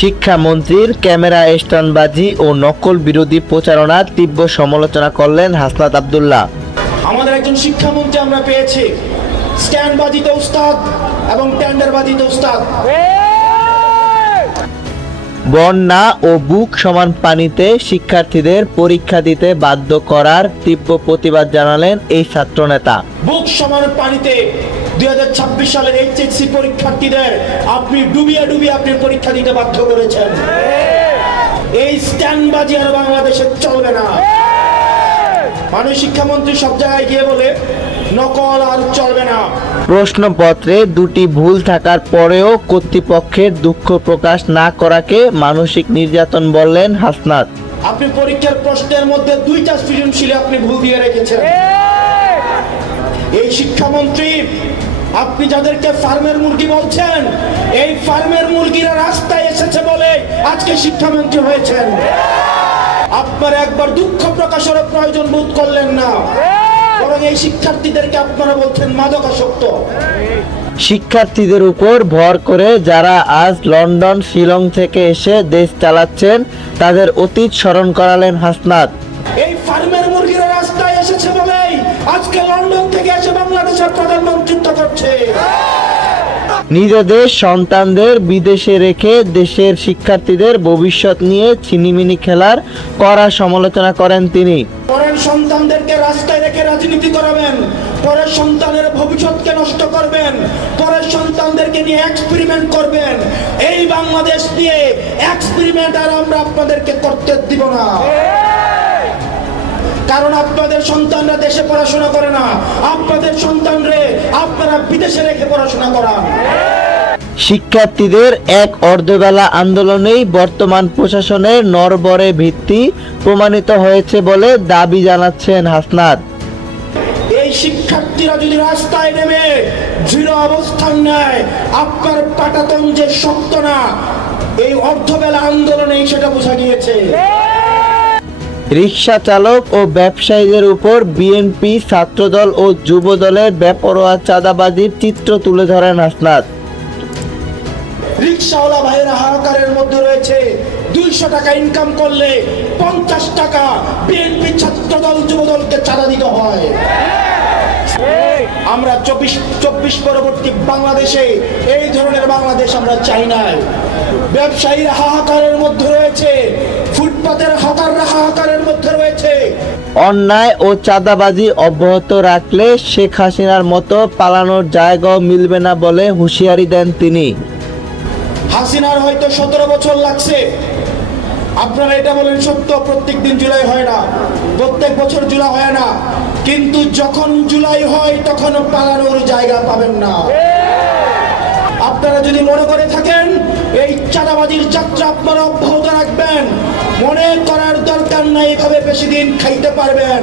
শিক্ষামন্ত্রীর ক্যামেরা স্টান্টবাজি ও নকল বিরোধী প্রচারণার তীব্র সমালোচনা করলেন হাসনাত আব্দুল্লাহ। আমাদের একজন শিক্ষামন্ত্রী আমরা পেয়েছি, স্ট্যান্ডবাজিতে উস্তাদ এবং টেন্ডারবাজিতে উস্তাদ। বন্যা ও বুক সমান পানিতে শিক্ষার্থীদের পরীক্ষা দিতে বাধ্য করার তীব্র প্রতিবাদ জানালেন এই ছাত্রনেতা। বুক সমান পানিতে 2026 সালের এইচএসসি পরীক্ষার্থীদের আপনি ডুবিয়ে ডুবিয়ে আপনি পরীক্ষা দিতে বাধ্য করেছেন। এই স্ট্যান্ডবাজি আর বাংলাদেশে চলবে না। মাননীয় শিক্ষামন্ত্রী সব জায়গায় গিয়ে বলে নকল আর চলবে না। প্রশ্নপত্রে দুটি ভুল থাকার পরেও কর্তৃপক্ষের দুঃখ প্রকাশ না করাকে মানসিক নির্যাতন বললেন হাসনাত। আপনি পরীক্ষার প্রশ্নের মধ্যে 2টা সৃজনশীলে আপনি ভুল দিয়ে রেখেছেন। এই শিক্ষামন্ত্রী, আপনি যাদেরকে ফার্মের মুরগি বলছেন, এই ফার্মের মুরগিরা রাস্তায় এসেছে বলে আজকে শিক্ষামন্ত্রী হয়েছেন। আপনারা একবার দুঃখ প্রকাশের প্রয়োজন বোধ করলেন না, বরং এই শিক্ষার্থীদেরকে আপনারা বলছেন মাদকাসক্ত। শিক্ষার্থীদের উপর ভর করে যারা আজ লন্ডন, শিলং থেকে এসে দেশ চালাচ্ছেন, তাদের অতীত স্মরণ করালেন হাসনাত। এই ফার্মের মুরগিরা রাস্তায় এসেছে বলেই আজকে লন্ডন থেকে এসে বাংলাদেশের প্রধানমন্ত্রিত্ব করছে। নিজেদের সন্তানদের বিদেশে রেখে দেশের শিক্ষার্থীদের ভবিষ্যৎ নিয়ে ছিনিমিনি খেলার কড়া সমালোচনা করেন তিনি। পরের সন্তানদেরকে রাস্তায় রেখে রাজনীতি করাবেন, পরের সন্তানের ভবিষ্যৎকে নষ্ট করবেন, পরের সন্তানদেরকে নিয়ে এক্সপেরিমেন্ট করবেন। এই বাংলাদেশ নিয়ে এক্সপেরিমেন্ট আর আমরা আপনাদেরকে করতে দিব না। কারণ আপনাদের সন্তানরা দেশে পড়াশোনা করে না, আপনাদের সন্তানরে আপনারা বিদেশে রেখে পড়াশোনা করান। শিক্ষার্থীদের এক অর্ধবেলা আন্দোলনেই বর্তমান প্রশাসনের নড়বড়ে ভিত্তি প্রমাণিত হয়েছে বলে দাবি জানাচ্ছেন হাসনাত। এই শিক্ষার্থীরা যদি রাস্তায় নেমে দৃঢ় অবস্থান নেয়, আপনার পাটাতন যে শক্ত না, এই অর্ধবেলা আন্দোলনেই সেটা বোঝা গিয়েছে। রিকশা চালক ও ব্যবসায়ীদের উপর বিএনপি, ছাত্রদল ও যুবদলের বেপরোয়া চাঁদাবাজির চিত্র তুলে ধরেন হাসনাত। রিকশাওয়ালা ভাইয়েরা হাহাকারের মধ্যে রয়েছে। 200 টাকা ইনকাম করলে 50 টাকা বিএনপি, ছাত্রদল, যুবদলকে চাঁদা দিতে হয়। আমরা 24 পরবর্তী বাংলাদেশে এই ধরনের বাংলাদেশ আমরা চাই না। ব্যবসায়ীরা হাহাকারের মধ্যে রয়েছে, ফুটপাতের হকাররা হাহাকারের মধ্যে রয়েছে। অন্যায় ও চাঁদাবাজি অব্যাহত রাখলে শেখ হাসিনার মতো পালানোর জায়গাও মিলবে না বলে হুঁশিয়ারি দেন তিনি। হাসিনার হয়তো 17 বছর লাগছে। আপনারা এটা বলেন সত্য, প্রত্যেক দিন জুলাই হয় না, প্রত্যেক বছর জুলাই হয় না, কিন্তু যখন জুলাই হয় তখন পালানোর জায়গা পাবেন না। আপনারা যদি মনে করে থাকেন এই চাঁদাবাজির যাত্রা আপনারা অব্যাহত রাখবেন, মনে করার দরকার নাই, এভাবে বেশি দিন খাইতে পারবেন।